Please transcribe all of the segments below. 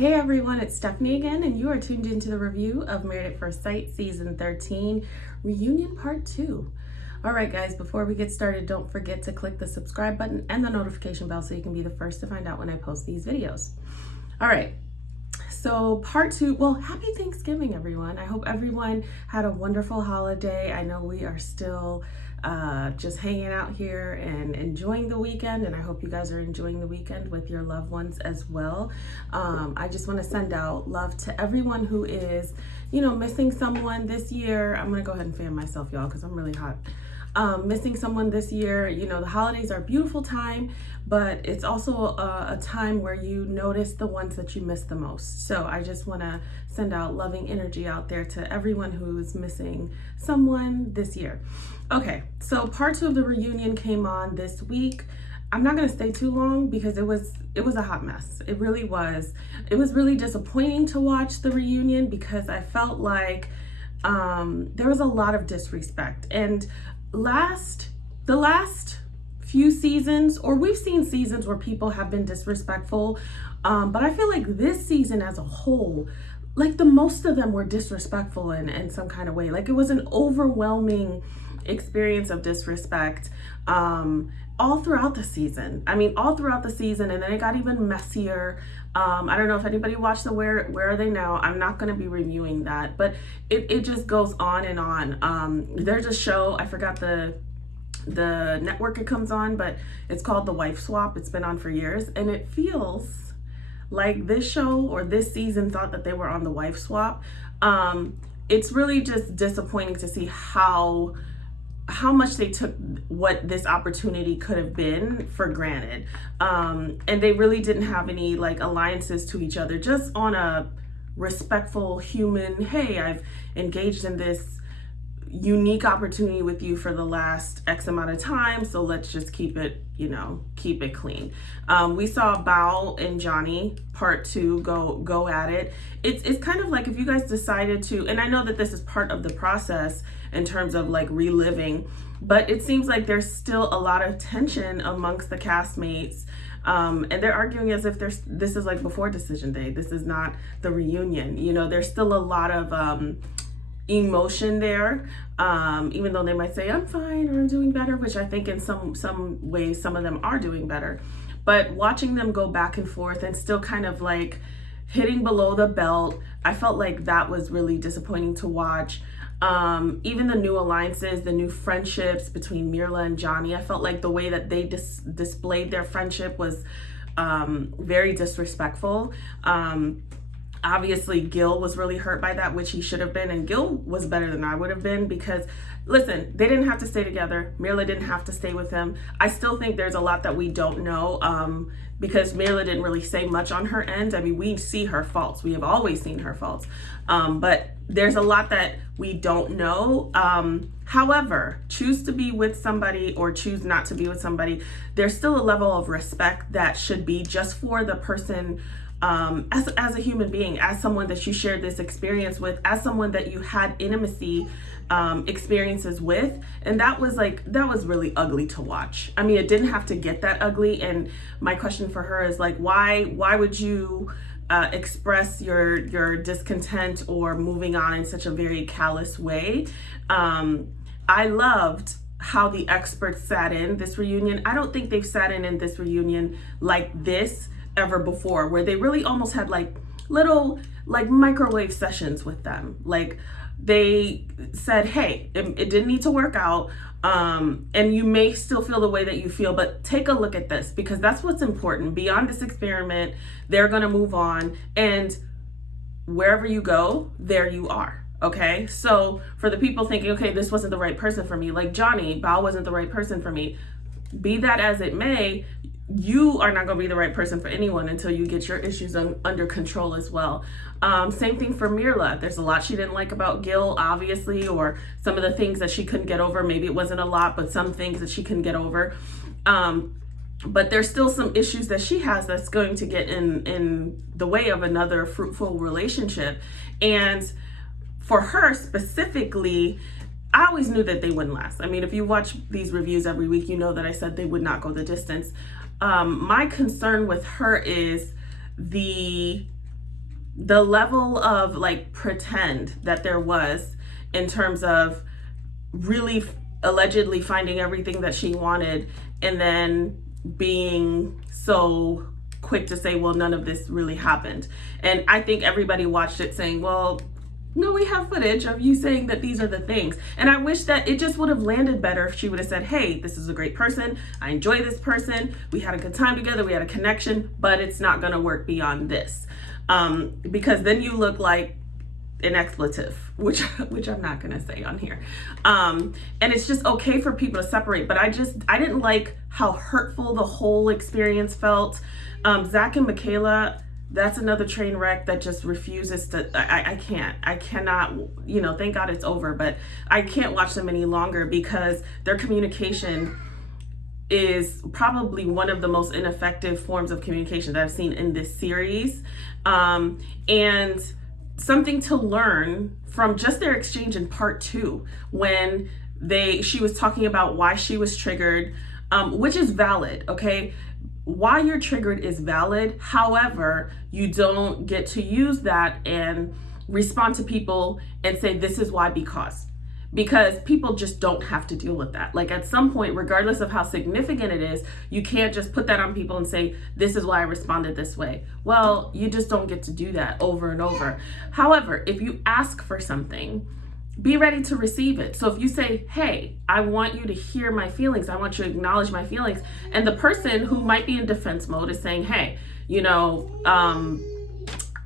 Hey everyone, it's Stephanie again, and you are tuned into the review of Married at First Sight Season 13, Reunion Part 2. All right, guys, before we get started, don't forget to click the subscribe button and the notification bell so you can be the first to find out when I post these videos. All right, so Part 2, well, happy Thanksgiving, everyone. I hope everyone had a wonderful holiday. I know we are still just hanging out here and enjoying the weekend, and I hope you guys are enjoying the weekend with your loved ones as well. I just want to send out love to everyone who is, missing someone this year. I'm gonna go ahead and fan myself, y'all, because I'm really hot. Missing someone this year. The holidays are a beautiful time, but it's also a time where you notice the ones that you miss the most. So I just want to send out loving energy out there to everyone who's missing someone this year. Okay, so Part 2 of the reunion came on this week. I'm not going to stay too long because it was a hot mess. It really was. It was really disappointing to watch the reunion because I felt like there was a lot of disrespect. And the last few seasons, or we've seen seasons where people have been disrespectful, but I feel like this season as a whole, like the most of them were disrespectful in some kind of way. Like it was an overwhelming experience of disrespect all throughout the season. I mean, all throughout the season, and then it got even messier. I don't know if anybody watched the Where Are They Now? I'm not going to be reviewing that, but it just goes on and on. There's a show, I forgot the network it comes on, but it's called The Wife Swap. It's been on for years, and it feels like this show or this season thought that they were on The Wife Swap. It's really just disappointing to see how much they took what this opportunity could have been for granted. And they really didn't have any like alliances to each other, just on a respectful human, hey, I've engaged in this unique opportunity with you for the last X amount of time, so let's just keep it clean. We saw Bao and Johnny Part 2 go at it. It's kind of like if you guys decided to, and I know that this is part of the process in terms of like reliving, but it seems like there's still a lot of tension amongst the castmates, and they're arguing as if this is like before decision day. This is not the reunion. There's still a lot of emotion there, even though they might say I'm fine or I'm doing better, which I think in some ways some of them are doing better. But watching them go back and forth and still kind of like hitting below the belt, I felt like that was really disappointing to watch. Even the new alliances, the new friendships between Mirla and Johnny, I felt like the way that they displayed their friendship was very disrespectful. Obviously, Gil was really hurt by that, which he should have been, and Gil was better than I would have been because, listen, they didn't have to stay together. Mirla didn't have to stay with him. I still think there's a lot that we don't know because Mirla didn't really say much on her end. I mean, we see her faults. We have always seen her faults, but there's a lot that we don't know. However, choose to be with somebody or choose not to be with somebody, there's still a level of respect that should be just for the person, as a human being, as someone that you shared this experience with, as someone that you had intimacy experiences with. And that was really ugly to watch. I mean, it didn't have to get that ugly. And my question for her is like, why would you express your discontent or moving on in such a very callous way? I loved how the experts sat in this reunion. I don't think they've sat in this reunion like this ever before, where they really almost had like little like microwave sessions with them. Like they said, hey, it didn't need to work out, and you may still feel the way that you feel, but take a look at this, because that's what's important. Beyond this experiment, they're gonna move on, and wherever you go, there you are. Okay, so for the people thinking, okay, this wasn't the right person for me, like Johnny, Bao wasn't the right person for me, be that as it may, you are not going to be the right person for anyone until you get your issues under control as well. Same thing for Mirla. There's a lot she didn't like about Gil, obviously, or some of the things that she couldn't get over. Maybe it wasn't a lot, but some things that she couldn't get over. But there's still some issues that she has that's going to get in the way of another fruitful relationship. And for her specifically, I always knew that they wouldn't last. I mean, if you watch these reviews every week, you know that I said they would not go the distance. My concern with her is the the level of like pretend that there was in terms of really allegedly finding everything that she wanted and then being so quick to say, well, none of this really happened. And I think everybody watched it saying, well, no, we have footage of you saying that these are the things. And I wish that it just would have landed better if she would have said, hey, this is a great person. I enjoy this person. We had a good time together. We had a connection, but it's not going to work beyond this. Because then you look like an expletive, which I'm not going to say on here. And it's just okay for people to separate. But I didn't like how hurtful the whole experience felt. Zach and Michaela, that's another train wreck that just refuses to, I cannot, thank God it's over, but I can't watch them any longer because their communication is probably one of the most ineffective forms of communication that I've seen in this series. And something to learn from just their exchange in part 2, when she was talking about why she was triggered, which is valid, okay? Why you're triggered is valid. However, you don't get to use that and respond to people and say, this is why, because people just don't have to deal with that. Like at some point, regardless of how significant it is, you can't just put that on people and say, this is why I responded this way. Well, you just don't get to do that over and over. However, if you ask for something, be ready to receive it. So if you say, hey, I want you to hear my feelings, I want you to acknowledge my feelings, and the person who might be in defense mode is saying, hey,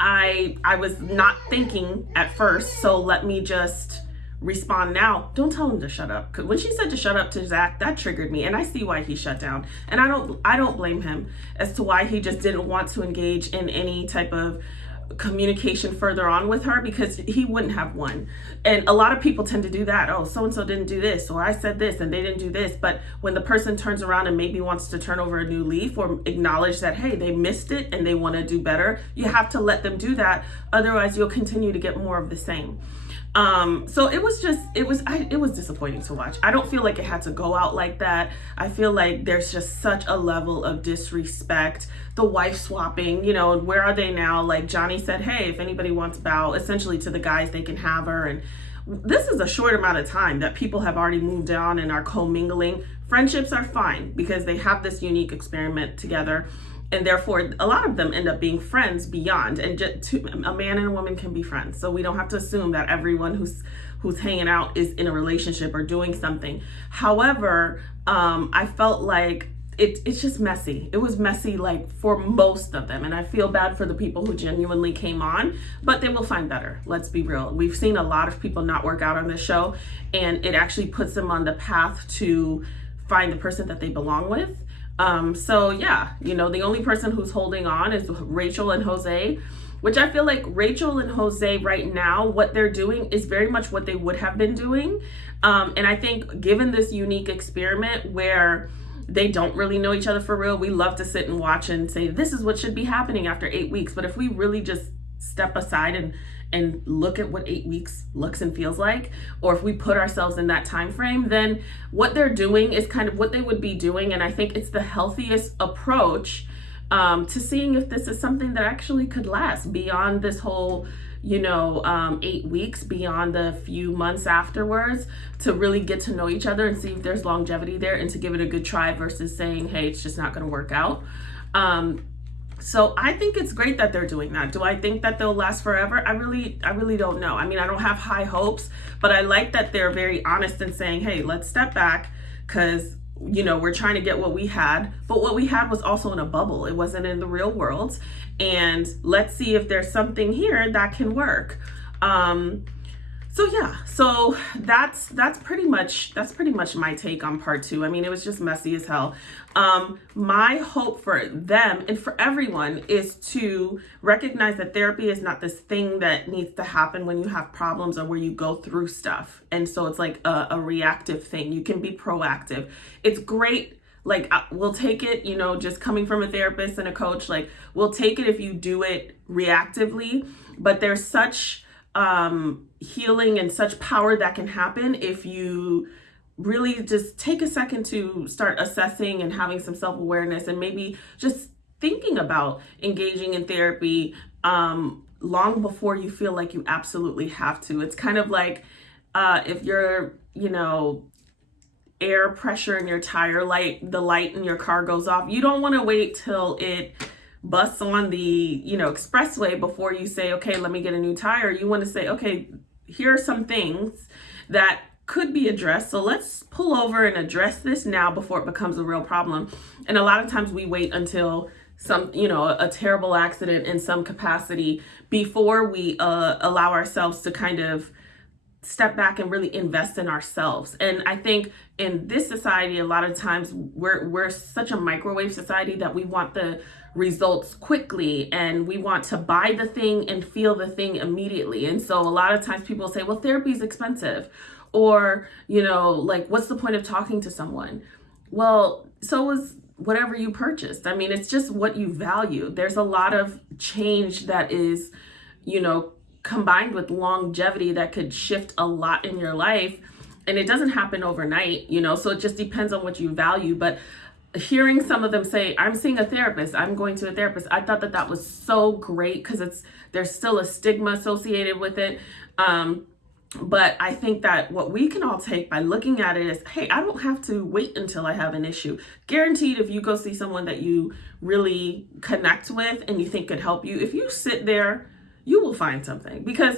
I was not thinking at first, so let me just respond now. Don't tell him to shut up. Because when she said to shut up to Zach, that triggered me, and I see why he shut down. And I don't blame him as to why he just didn't want to engage in any type of communication further on with her, because he wouldn't have won. And a lot of people tend to do that. Oh, so-and-so didn't do this, or I said this and they didn't do this. But when the person turns around and maybe wants to turn over a new leaf or acknowledge that, hey, they missed it and they want to do better, you have to let them do that. Otherwise, you'll continue to get more of the same. So it was disappointing to watch. I don't feel like it had to go out like that. I feel like there's just such a level of disrespect. The wife swapping, where are they now? Like Johnny said, hey, if anybody wants Bao, essentially to the guys, they can have her. And this is a short amount of time that people have already moved on and are commingling. Friendships are fine because they have this unique experiment together. And therefore, a lot of them end up being friends beyond. And a man and a woman can be friends. So we don't have to assume that everyone who's hanging out is in a relationship or doing something. However, I felt like it's just messy. It was messy, like for most of them. And I feel bad for the people who genuinely came on, but they will find better. Let's be real. We've seen a lot of people not work out on this show, and it actually puts them on the path to find the person that they belong with. So yeah, the only person who's holding on is Rachel and Jose, which I feel like Rachel and Jose right now, what they're doing is very much what they would have been doing. And I think given this unique experiment where they don't really know each other for real, we love to sit and watch and say, this is what should be happening after 8 weeks. But if we really just step aside and look at what 8 weeks looks and feels like, or if we put ourselves in that time frame, then what they're doing is kind of what they would be doing. And I think it's the healthiest approach to seeing if this is something that actually could last beyond this whole 8 weeks, beyond the few months afterwards, to really get to know each other and see if there's longevity there, and to give it a good try versus saying, hey, it's just not going to work out. So I think it's great that they're doing that. Do I think that they'll last forever? I really don't know. I mean, I don't have high hopes, but I like that they're very honest in saying, hey, let's step back, because we're trying to get what we had, but what we had was also in a bubble. It wasn't in the real world. And let's see if there's something here that can work. So yeah, so that's pretty much my take on part 2. I mean, it was just messy as hell. My hope for them and for everyone is to recognize that therapy is not this thing that needs to happen when you have problems or where you go through stuff. And so it's like a reactive thing. You can be proactive. It's great. Like, we'll take it, just coming from a therapist and a coach, like, we'll take it if you do it reactively, but there's such healing and such power that can happen if you really just take a second to start assessing and having some self-awareness, and maybe just thinking about engaging in therapy long before you feel like you absolutely have to. It's kind of like if you're, air pressure in your tire light, the light in your car goes off. You don't want to wait till it busts on the, expressway before you say, okay, let me get a new tire. You want to say, okay, here are some things that could be addressed. So let's pull over and address this now before it becomes a real problem. And a lot of times we wait until a terrible accident in some capacity before we allow ourselves to kind of step back and really invest in ourselves. And I think in this society, a lot of times we're such a microwave society that we want the results quickly and we want to buy the thing and feel the thing immediately. And so a lot of times people say, well, therapy is expensive, or, like, what's the point of talking to someone? Well, so is whatever you purchased. I mean, it's just what you value. There's a lot of change that is, combined with longevity that could shift a lot in your life. And it doesn't happen overnight, so it just depends on what you value. But hearing some of them say, I'm seeing a therapist, I'm going to a therapist, I thought that was so great, because there's still a stigma associated with it. But I think that what we can all take by looking at it is, hey, I don't have to wait until I have an issue. Guaranteed, if you go see someone that you really connect with and you think could help you, if you sit there, you will find something. Because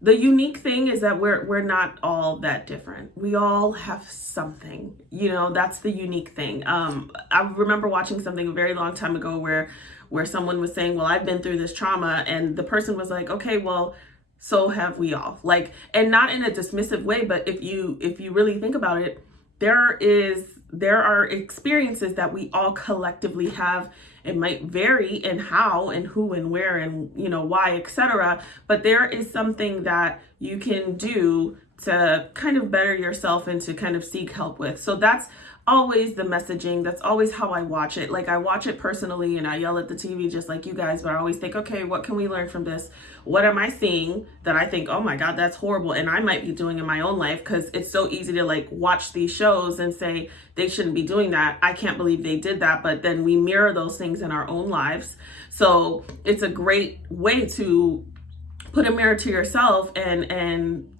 the unique thing is that we're not all that different. We all have something, that's the unique thing. I remember watching something a very long time ago where someone was saying, well, I've been through this trauma. And the person was like, okay, well, so have we all. Like, and not in a dismissive way, but if you really think about it, there are experiences that we all collectively have. It might vary in how and who and where and why, etc. But there is something that you can do to kind of better yourself and to kind of seek help with. So that's always the messaging. That's always how I watch it. Like, I watch it personally and I yell at the TV just like you guys, but I always think, okay, what can we learn from this? What am I seeing that I think, oh my God, that's horrible, and I might be doing in my own life? Because it's so easy to like watch these shows and say they shouldn't be doing that. I can't believe they did that. But then we mirror those things in our own lives. So it's a great way to put a mirror to yourself and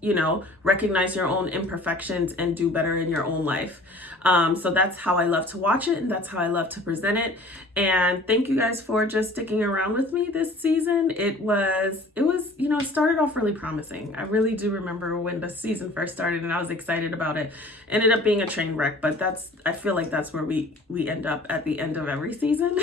recognize your own imperfections and do better in your own life. So that's how I love to watch it, and that's how I love to present it. And thank you guys for just sticking around with me this season. It was, it started off really promising. I really do remember when the season first started and I was excited about it. Ended up being a train wreck, but I feel like that's where we end up at the end of every season.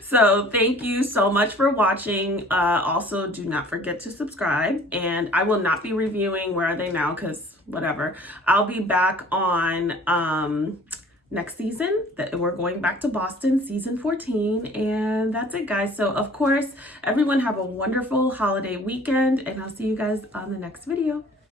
So thank you so much for watching. Also, do not forget to subscribe, and I will not be reviewing Where Are They Now, because whatever. I'll be back on next season. We're going back to Boston, season 14, and that's it, guys. So of course, everyone have a wonderful holiday weekend, and I'll see you guys on the next video.